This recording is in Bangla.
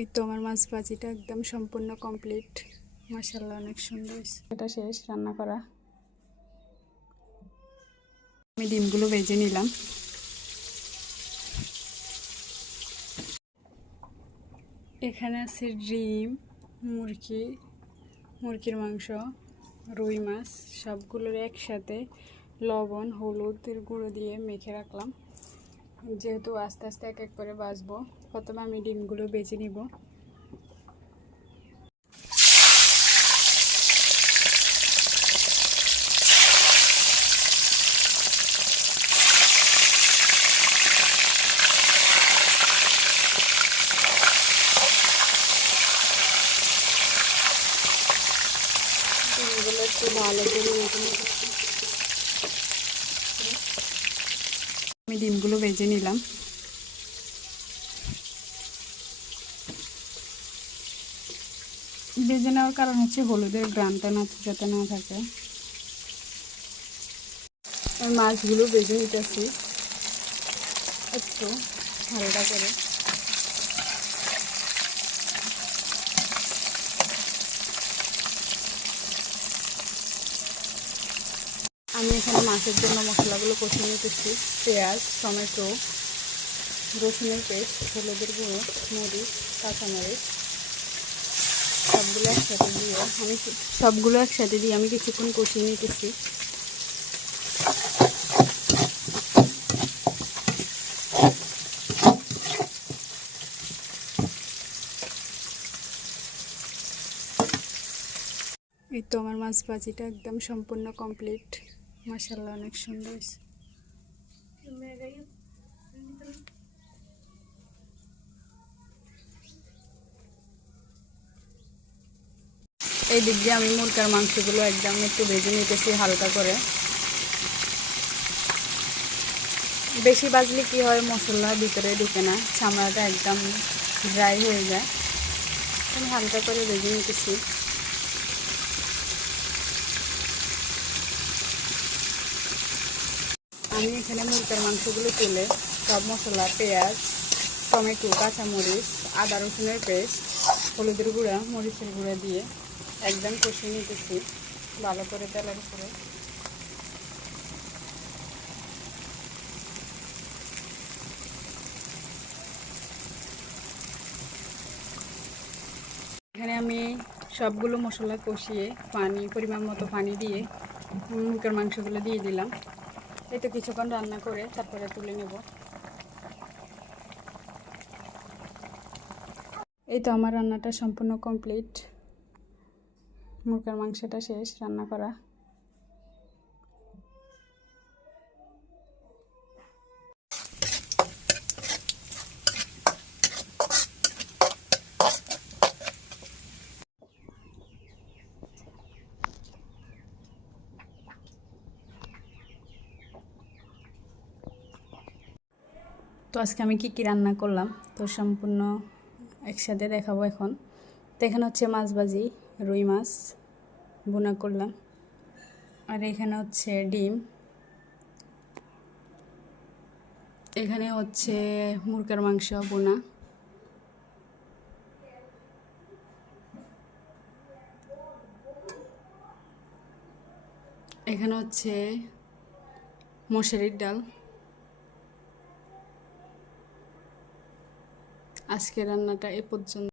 এই তো আমার মাছ ভাজিটা একদম সম্পূর্ণ কমপ্লিট মাসাল্লাহ অনেক সুন্দর। এটা শেষ, রান্না করা। আমি ডিমগুলো ভেজে নিলাম। এখানে আছে ডিম, মুরগি, মুরগির মাংস, রুই মাছ, সবগুলোর একসাথে লবণ, হলুদের গুঁড়ো দিয়ে মেখে রাখলাম। যেহেতু আস্তে আস্তে এক এক করে বাছবো প্রথমে আমি ডিমগুলো বেছে নিব। ডিমগুলো একটু ভালো করে ভেজে নিব। ডিমগুলো বেজে নিলাম। বেজে নেওয়ার কারণ হচ্ছে হলুদের গ্রামটা না, যাতে না থাকে। মাছগুলো বেজে নিতেছি। একটু হালকা করে আমি এখানে মাছের জন্য মশলাগুলো কষিয়ে নিতেছি। পেঁয়াজ, টমেটো, রসুনের পেস্ট, হলুদের গুঁড়ো, মরিচ, কাঁচামরিচ, সবগুলো একসাথে দিয়ে আমি সবগুলো একসাথে দিয়ে আমি কিছুক্ষণ কষিয়ে নিতেছি। এই তো আমার মাছ ভাজিটা একদম সম্পূর্ণ কমপ্লিট। মাসাল্লাহ অনেক সুন্দর হয়েছে। এই দিক দিয়ে আমি মুরগার মাংসগুলো একদম একটু ভেজে নিতেছি হালকা করে। বেশি বাজলে কি হয়, মশলা ভিতরে ঢুকে না, চামড়াটা একদম ড্রাই হয়ে যায়। আমি হালকা করে ভেজে নিতেছি। আমি এখানে মুরগার মাংসগুলো তুলে সব মশলা, পেঁয়াজ, টমেটো, কাঁচামরিচ, আদা রসুনের পেস্ট, হলুদের গুঁড়া, মরিচের গুঁড়া দিয়ে একদম কষিয়ে নিতেছি ভালো করে তেলের উপরে। এখানে আমি সবগুলো মশলা কষিয়ে পানি, পরিমাণ মতো পানি দিয়ে মুরগির মাংসগুলো দিয়ে দিলাম। তো কিছুক্ষণ রান্না করে তারপরে তুলে নেব। এই তো আমার রান্নাটা সম্পূর্ণ কমপ্লিট। মুরগার মাংসটা শেষ, রান্না করা। তো আজকে আমি কি কি রান্না করলাম? তো সম্পূর্ণ একসাথে দেখাবো এখন। তো এখানে হচ্ছে মাছ ভাজি, রুই মাছ বোনা করলাম। আর এখানে হচ্ছে ডিম। এখানে হচ্ছে মুরগার মাংস বোনা এখানে হচ্ছে মশারির ডাল। আজকে রান্নাটা এ পর্যন্ত।